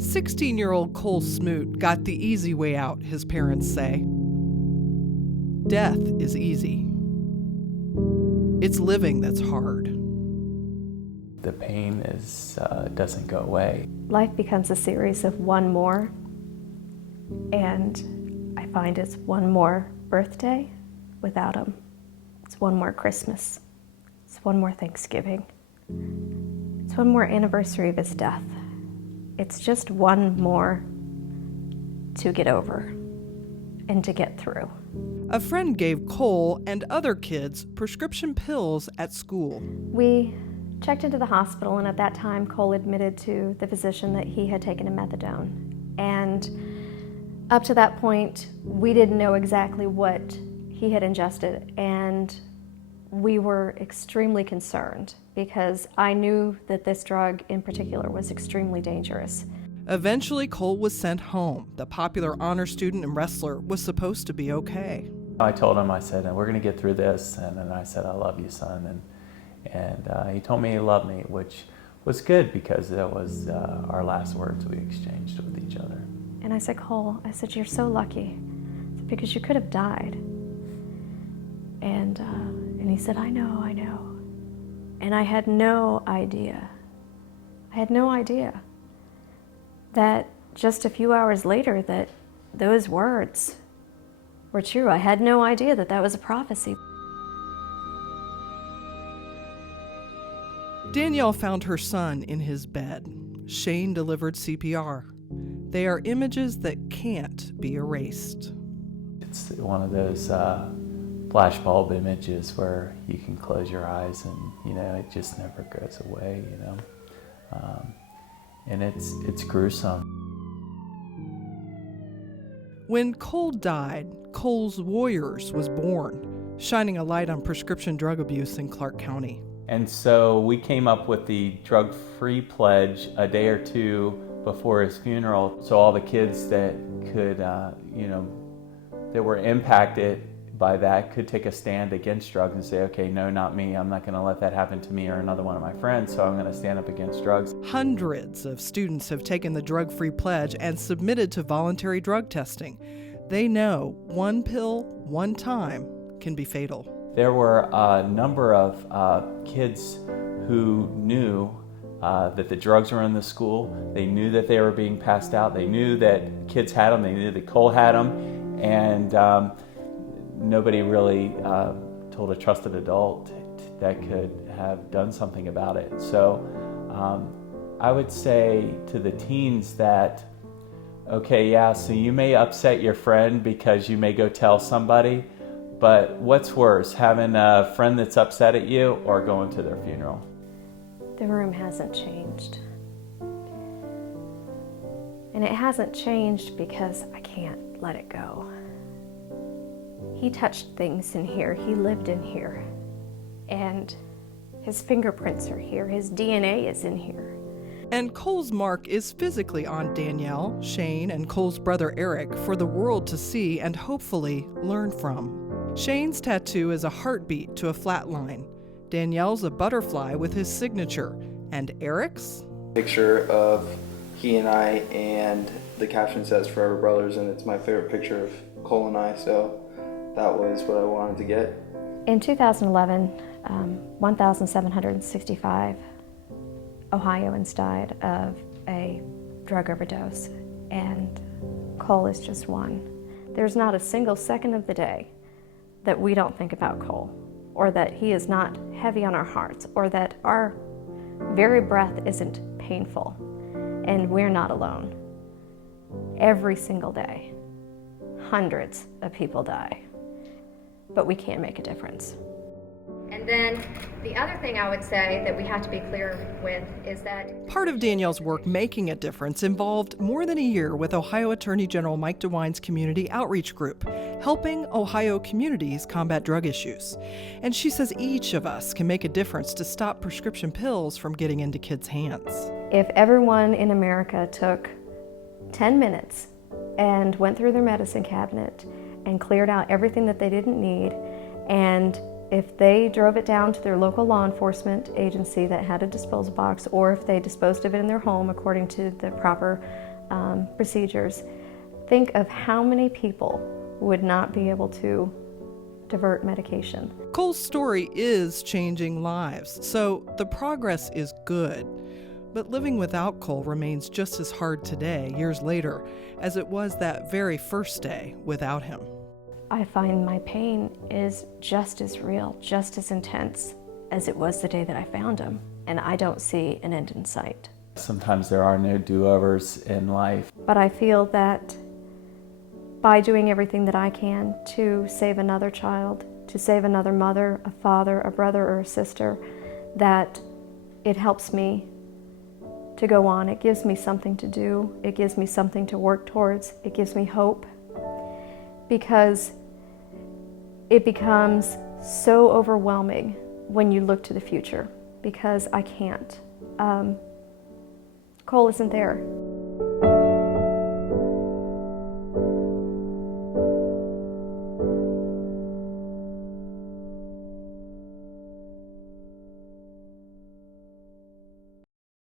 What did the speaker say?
16-year-old Cole Smoot got the easy way out, his parents say. Death is easy. It's living that's hard. The pain doesn't go away. Life becomes a series of one more, and I find it's one more birthday without him. It's one more Christmas. It's one more Thanksgiving. It's one more anniversary of his death. It's just one more to get over and to get through. A friend gave Cole and other kids prescription pills at school. We checked into the hospital, and at that time, Cole admitted to the physician that he had taken a methadone. And up to that point, we didn't know exactly what he had ingested, and we were extremely concerned because I knew that this drug in particular was extremely dangerous. Eventually, Cole was sent home. The popular honor student and wrestler was supposed to be okay. I told him, I said, we're going to get through this, and then I said, I love you, son, and he told me he loved me, which was good because that was our last words we exchanged with each other. And I said, Cole, I said, you're so lucky because you could have died. And he said, I know. And I had no idea. That just a few hours later that those words were true. I had no idea that that was a prophecy. Danielle found her son in his bed. Shane delivered CPR. They are images that can't be erased. It's one of those flashbulb images where you can close your eyes and, it just never goes away, and it's gruesome. When Cole died, Cole's Warriors was born, shining a light on prescription drug abuse in Clark County. And so we came up with the drug-free pledge a day or two before his funeral, so all the kids that could, that were impacted by that could take a stand against drugs and say, okay, no, not me. I'm not going to let that happen to me or another one of my friends, so I'm going to stand up against drugs. Hundreds of students have taken the drug-free pledge and submitted to voluntary drug testing. They know one pill, one time can be fatal. There were a number of kids who knew that the drugs were in the school. They knew that they were being passed out. They knew that kids had them. They knew that Cole had them. And nobody really told a trusted adult that could have done something about it. So I would say to the teens that, okay, yeah, so you may upset your friend because you may go tell somebody, but what's worse, having a friend that's upset at you or going to their funeral? The room hasn't changed. And it hasn't changed because I can't let it go. He touched things in here, he lived in here, and his fingerprints are here, his DNA is in here. And Cole's mark is physically on Danielle, Shane, and Cole's brother Eric for the world to see and hopefully learn from. Shane's tattoo is a heartbeat to a flat line. Danielle's a butterfly with his signature, and Eric's? Picture of he and I, and the caption says Forever Brothers, and it's my favorite picture of Cole and I, so that was what I wanted to get. In 2011, 1,765 Ohioans died of a drug overdose, and Cole is just one. There's not a single second of the day that we don't think about Cole, or that he is not heavy on our hearts, or that our very breath isn't painful, and we're not alone. Every single day, hundreds of people die, but we can make a difference. And then the other thing I would say that we have to be clear with is that part of Danielle's work making a difference involved more than a year with Ohio Attorney General Mike DeWine's community outreach group, helping Ohio communities combat drug issues. And she says each of us can make a difference to stop prescription pills from getting into kids' hands. If everyone in America took 10 minutes and went through their medicine cabinet and cleared out everything that they didn't need, and if they drove it down to their local law enforcement agency that had a disposal box, or if they disposed of it in their home according to the proper procedures, think of how many people would not be able to divert medication. Cole's story is changing lives, so the progress is good. But living without Cole remains just as hard today, years later, as it was that very first day without him. I find my pain is just as real, just as intense as it was the day that I found him, and I don't see an end in sight. Sometimes there are no do-overs in life. But I feel that by doing everything that I can to save another child, to save another mother, a father, a brother, or a sister, that it helps me to go on. It gives me something to do. It gives me something to work towards. It gives me hope, because it becomes so overwhelming when you look to the future, because I can't. Cole isn't there.